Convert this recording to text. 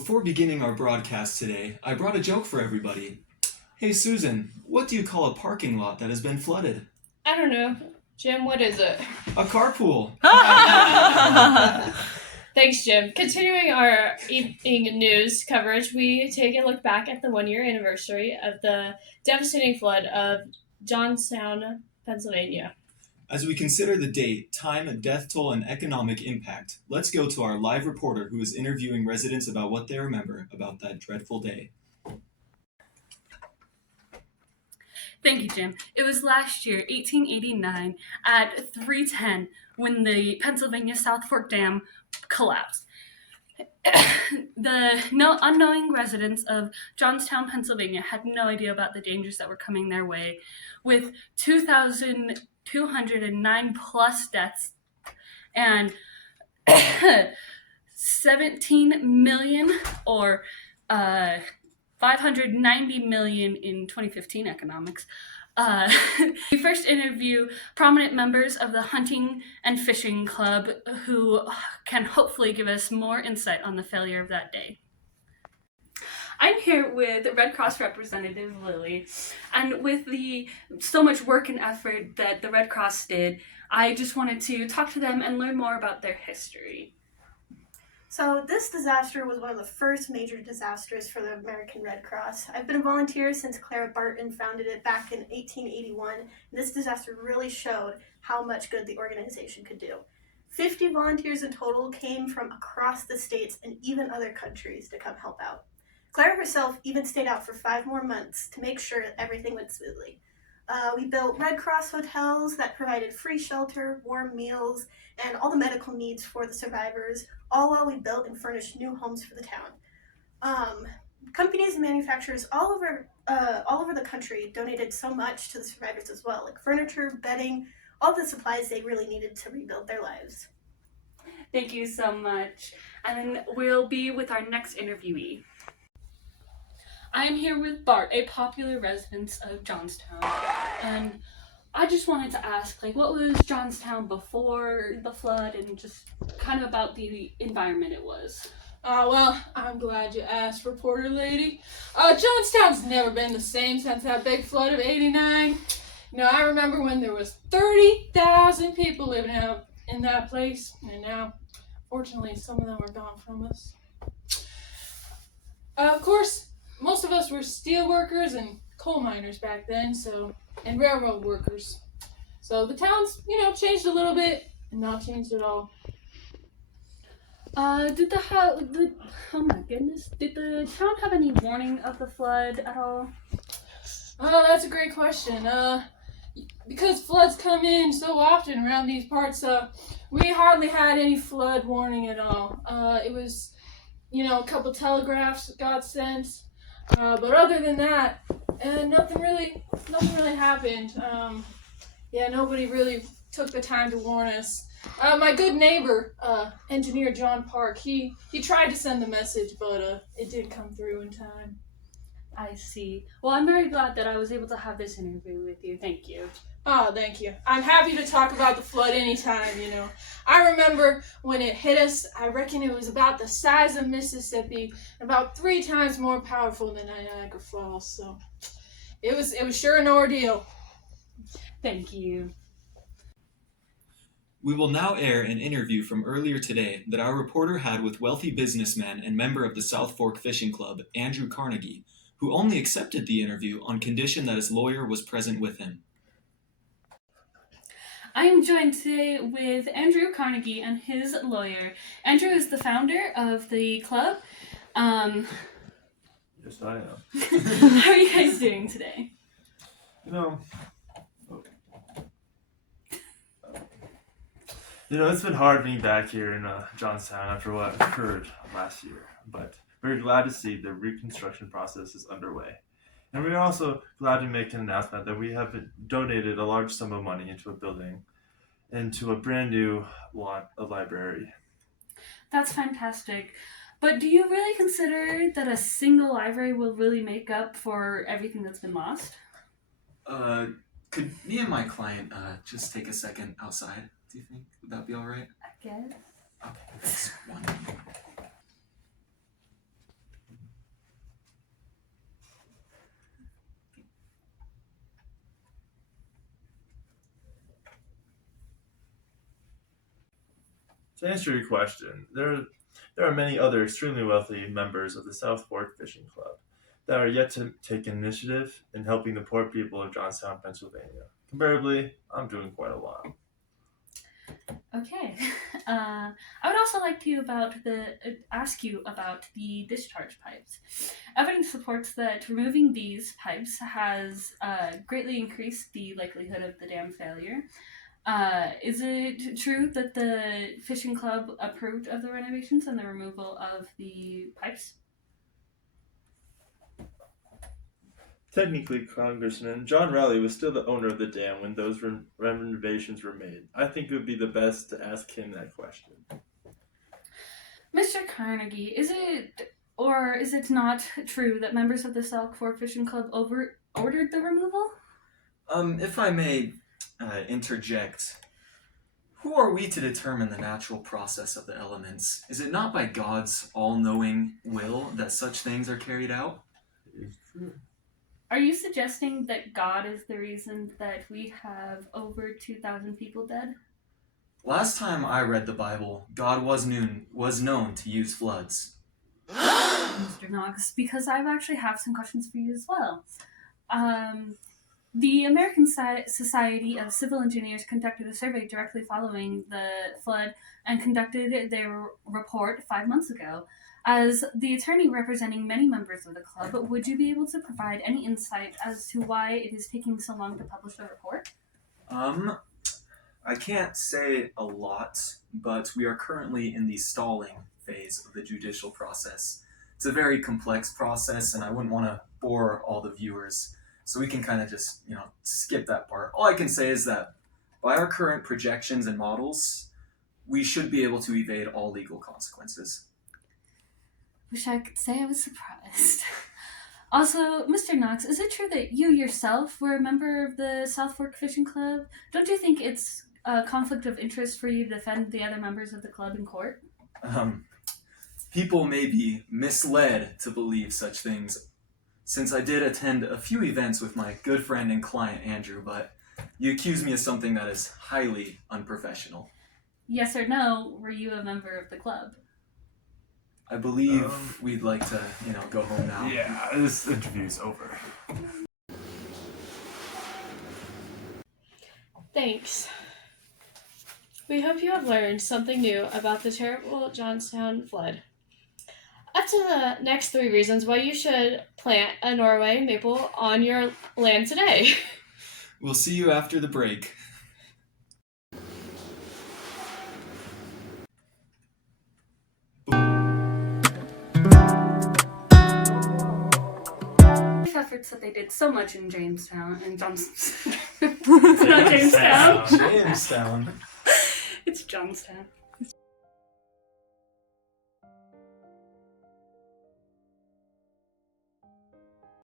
Before beginning our broadcast today, I brought a joke for everybody. Hey Susan, what do you call a parking lot that has been flooded? I don't know. Jim, what is it? A carpool. Thanks, Jim. Continuing our evening news coverage, we take a look back at the one-year anniversary of the devastating flood of Johnstown, Pennsylvania. As we consider the date, time, death toll, and economic impact, let's go to our live reporter who is interviewing residents about what they remember about that dreadful day. Thank you, Jim. It was last year, 1889, at 3:10, when the Pennsylvania South Fork Dam collapsed. The unknowing residents of Johnstown, Pennsylvania had no idea about the dangers that were coming their way, with 2,209 plus deaths and 17 million or 590 million in 2015 economics. We first interview prominent members of the hunting and fishing club who can hopefully give us more insight on the failure of that day. I'm here with Red Cross representative Lily, and with so much work and effort that the Red Cross did, I just wanted to talk to them and learn more about their history. So this disaster was one of the first major disasters for the American Red Cross. I've been a volunteer since Clara Barton founded it back in 1881. And this disaster really showed how much good the organization could do. 50 volunteers in total came from across the states and even other countries to come help out. Clara herself even stayed out for 5 more months to make sure that everything went smoothly. We built Red Cross hotels that provided free shelter, warm meals, and all the medical needs for the survivors, all while we built and furnished new homes for the town. Companies and manufacturers all over the country donated so much to the survivors as well, like furniture, bedding, all the supplies they really needed to rebuild their lives. Thank you so much. And then we'll be with our next interviewee. I am here with Bart, a popular resident of Johnstown, and I just wanted to ask, what was Johnstown before the flood, and just kind of about the environment it was? Well, I'm glad you asked, reporter lady. Johnstown's never been the same since that big flood of '89. I remember when there was 30,000 people living out in that place, and now, fortunately, some of them are gone from us. Of course, most of us were steel workers and coal miners back then, and railroad workers. So the town's, changed a little bit and not changed at all. Did the town have any warning of the flood at all? Oh, that's a great question. Because floods come in so often around these parts, we hardly had any flood warning at all. It was, a couple telegraphs got sent. But other than that, nothing really happened. Nobody really took the time to warn us. My good neighbor, engineer John Park, he tried to send the message, but it did come through in time. I see. Well, I'm very glad that I was able to have this interview with you. Thank you. Oh, thank you. I'm happy to talk about the flood anytime, I remember when it hit us, I reckon it was about the size of Mississippi, about 3 times more powerful than Niagara Falls, so it was sure an ordeal. Thank you. We will now air an interview from earlier today that our reporter had with wealthy businessman and member of the South Fork Fishing Club, Andrew Carnegie, who only accepted the interview on condition that his lawyer was present with him. I am joined today with Andrew Carnegie and his lawyer. Andrew is the founder of the club. Yes, I am. How are you guys doing today? It's been hard being back here in Johnstown after what occurred last year, but we're glad to see the reconstruction process is underway. And we're also glad to make an announcement that we have donated a large sum of money into a building, into a brand new library. That's fantastic. But do you really consider that a single library will really make up for everything that's been lost? Could me and my client just take a second outside, do you think? Would that be all right? I guess. Okay, that's one. To answer your question, there are many other extremely wealthy members of the South Fork Fishing Club that are yet to take initiative in helping the poor people of Johnstown, Pennsylvania. Comparably, I'm doing quite a lot. Okay. I would also like to ask you about the discharge pipes. Evidence supports that removing these pipes has greatly increased the likelihood of the dam failure. Is it true that the fishing club approved of the renovations and the removal of the pipes? Technically, Congressman, John Raleigh was still the owner of the dam when those renovations were made. I think it would be the best to ask him that question. Mr. Carnegie, is it not true that members of the South Fork Fishing Club ordered the removal? If I may interject, who are we to determine the natural process of the elements? Is it not by God's all-knowing will that such things are carried out? It is true. Are you suggesting that God is the reason that we have over 2,000 people dead? Last time I read the Bible, God was known to use floods. Mr. Knox, because I actually have some questions for you as well. The American Society of Civil Engineers conducted a survey directly following the flood and conducted their report 5 months ago. As the attorney representing many members of the club, would you be able to provide any insight as to why it is taking so long to publish the report? I can't say a lot, but we are currently in the stalling phase of the judicial process. It's a very complex process, and I wouldn't want to bore all the viewers, so we can kind of just, skip that part. All I can say is that by our current projections and models, we should be able to evade all legal consequences. Wish I could say I was surprised. Also, Mr. Knox, is it true that you yourself were a member of the South Fork Fishing Club? Don't you think it's a conflict of interest for you to defend the other members of the club in court? People may be misled to believe such things, since I did attend a few events with my good friend and client Andrew, but you accuse me of something that is highly unprofessional. Yes or no, were you a member of the club? I believe we'd like to, go home now. Yeah, this interview's over. Thanks. We hope you have learned something new about the terrible Johnstown flood. Up to the next 3 reasons why you should plant a Norway maple on your land today. We'll see you after the break. Efforts that they did so much in Jamestown and Johnstown. Jamestown. Not Jamestown. Jamestown. It's Johnstown.